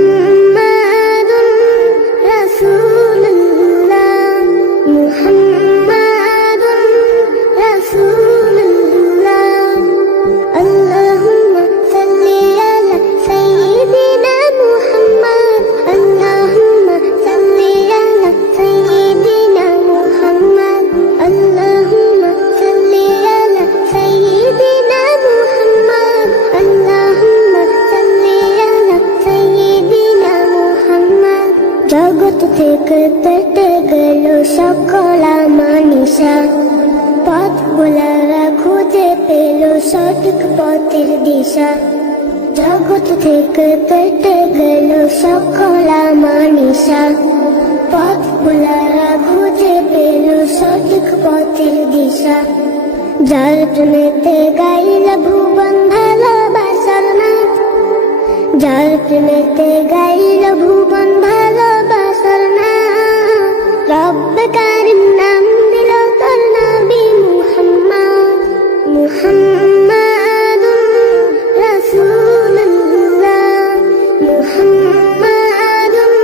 মুহাম্মাদুর রাসূলুল্লাহ মুহাম্মাদুর রাসূলুল্লাহ আল্লাহুম্মা সাল্লি আলা সাইয়্যিদিনা মুহাম্মাদ আল্লাহুম্মা সাল্লি আলা সাইয়্যিদিনা মুহাম্মাদ আল্লাহুম্মা সাল্লি আলা সাইয়্যিদিনা মুহাম্মাদ আল্লাহুম্মা সাল্লি আলা সাইয়্যিদিনা মুহাম্মাদ জগৎ থেকে কেটে গেল সকল আমানিশা পথ ভোলারা খুঁজে পেল সঠিক পথের দিশা জগৎ থেকে কেটে গেল সকল আমানিশা পথ ভোলারা খুঁজে পেল সঠিক পথের দিশা যার প্রেমেতে গাইল ভুবন ভালোবাসার নাচ যার প্রেমেতে গাইল ভুবন ভালোবাসার নাচ রব্বে কারিম নাম দিল তোর নবী মুহাম্মদ মুহাম্মাদুর রাসূলুল্লাহ মুহাম্মাদুর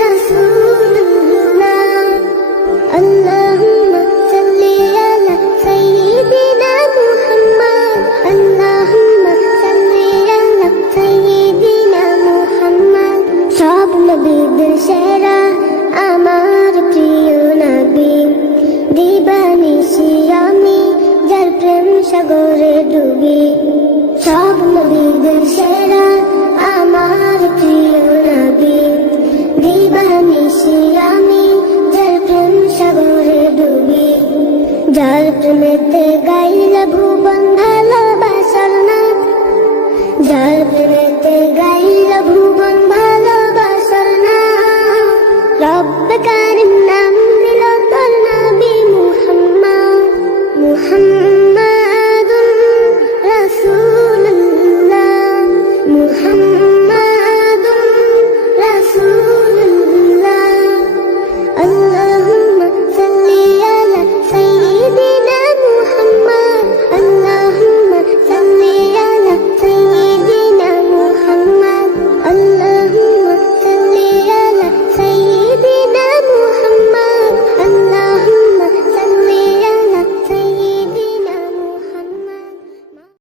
রাসূলুল্লাহ আল্লাহুম্মা সাল্লি আলা সাইয়্যিদিনা মুহাম্মদ আল্লাহুম্মা সাল্লি আলা সাইয়্যিদিনা মুহাম্মদ সব নবীদের সেরা আমার প্রিয় নবী দিবানিশি আমি যার প্রেম সাগরে ডুবি সব নবীদের